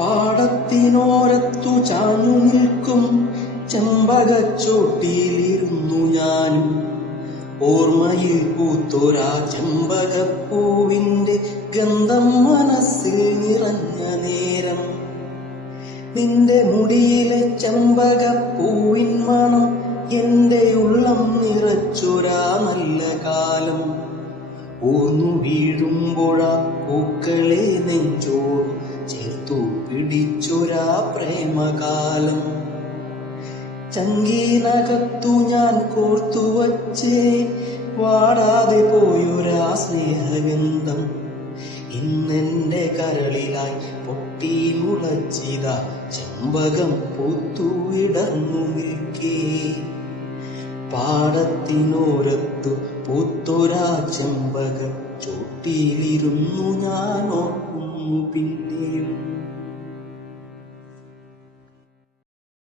പാടത്തിനോരത്തു ചാഞ്ഞു നിൽക്കും ചെമ്പകച്ചോട്ടിലിരുന്നു ഞാനും. ഓർമ്മയിൽ പൂത്തൊരാ ചെമ്പകപ്പൂവിന്റെ ഗന്ധം മനസ്സിൽ നിറഞ്ഞ നേരം. നിന്റെ മുടിയിലെ ചെമ്പകപ്പൂവിൻ മണം എന്റെ ഉള്ളം നിറച്ചൊരാ നല്ല കാലം. ഊർന്നു വീഴുമ്പോഴാ പൂക്കളെ നെഞ്ചോട് ചേർത്തു പിടിച്ചൊരാ പ്രേമകാലം. ചങ്കീനകത്തു ഞാൻ കോർത്തുവച്ചേ വാടാതെ പോയൊരാ സ്നേഹഗന്ധം. ഇന്നെന്റെ കരളിലായി പൊട്ടി മുളച്ചിതാ ചെമ്പകം പൂത്തു വിടർന്നു നിൽക്കേ. പാടത്തിനോരത്തു പൂത്തൊരാ ചെമ്പക ചോട്ടിലിരുന്നു ഞാൻ ഓർക്കുന്നു പിന്നെയും.